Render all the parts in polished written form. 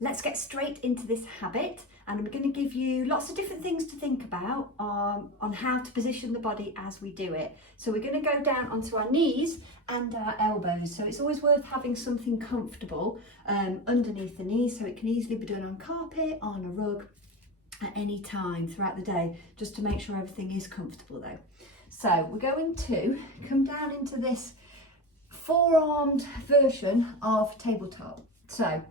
let's get straight into this habit, and I'm going to give you lots of different things to think about on how to position the body as we do it. So we're going to go down onto our knees and our elbows. So it's always worth having something comfortable underneath the knees, so it can easily be done on carpet, on a rug, at any time throughout the day, just to make sure everything is comfortable though. So we're going to come down into this four-armed version of tabletop. So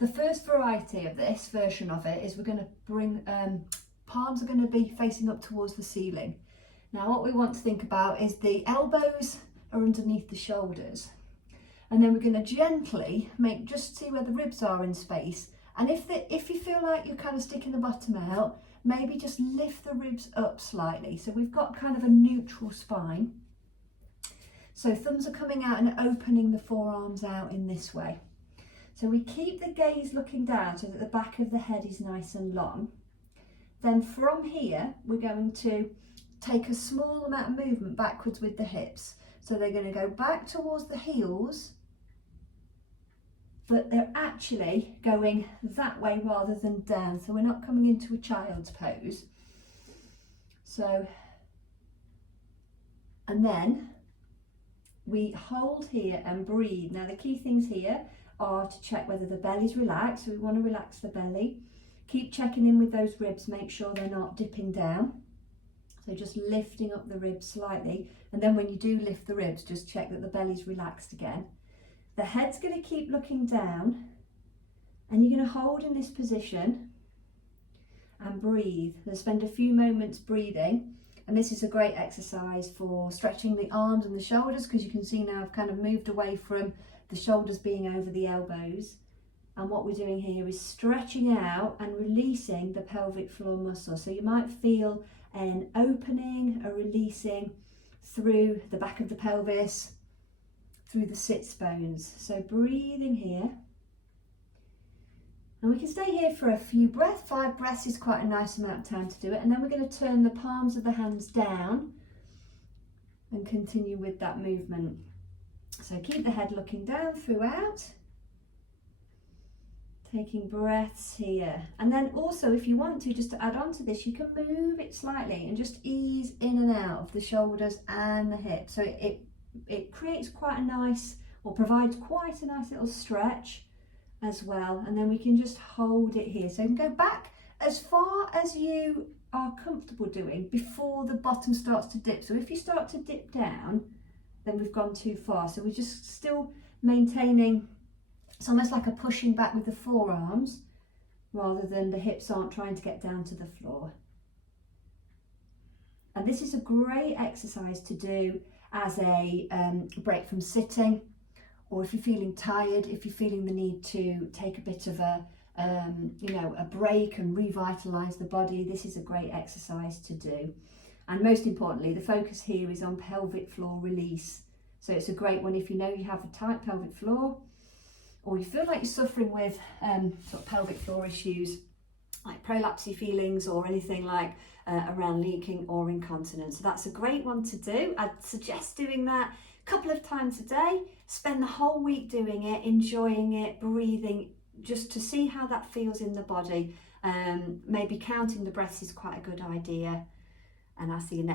the first variety of this version of it is we're going to bring, palms are going to be facing up towards the ceiling. Now what we want to think about is the elbows are underneath the shoulders. And then we're going to gently just see where the ribs are in space. And if you feel like you're kind of sticking the bottom out, maybe just lift the ribs up slightly. So we've got kind of a neutral spine. So thumbs are coming out and opening the forearms out in this way. So we keep the gaze looking down so that the back of the head is nice and long. Then from here, we're going to take a small amount of movement backwards with the hips. So they're going to go back towards the heels, but they're actually going that way rather than down. So we're not coming into a child's pose. So, and then we hold here and breathe. Now the key things here are to check whether the belly's relaxed. So we want to relax the belly. Keep checking in with those ribs, make sure they're not dipping down. So just lifting up the ribs slightly. And then when you do lift the ribs, just check that the belly's relaxed again. The head's going to keep looking down, and you're going to hold in this position and breathe. Then spend a few moments breathing, and this is a great exercise for stretching the arms and the shoulders, because you can see now I've kind of moved away from the shoulders being over the elbows, and what we're doing here is stretching out and releasing the pelvic floor muscle. So you might feel an opening, a releasing through the back of the pelvis, through the sits bones. So breathing here, and we can stay here for a few breaths. 5 breaths is quite a nice amount of time to do it. And then we're going to turn the palms of the hands down and continue with that movement. So keep the head looking down throughout, taking breaths here. And then also, if you want to, just to add on to this, you can move it slightly and just ease in and out of the shoulders and the hips. So it creates quite a nice, or provides quite a nice little stretch as well. And then we can just hold it here. So you can go back as far as you are comfortable doing before the bottom starts to dip. So if you start to dip down, then we've gone too far. So we're just still maintaining, it's almost like a pushing back with the forearms rather than the hips aren't trying to get down to the floor. And this is a great exercise to do as a break from sitting, or if you're feeling tired, if you're feeling the need to take a bit of a break and revitalize the body, this is a great exercise to do. And most importantly, the focus here is on pelvic floor release. So it's a great one if you know you have a tight pelvic floor, or you feel like you're suffering with sort of pelvic floor issues like prolapsy feelings or anything like around leaking or incontinence. So that's a great one to do. I'd suggest doing that a couple of times a day. Spend the whole week doing it, enjoying it, breathing, just to see how that feels in the body. Maybe counting the breaths is quite a good idea. And I'll see you next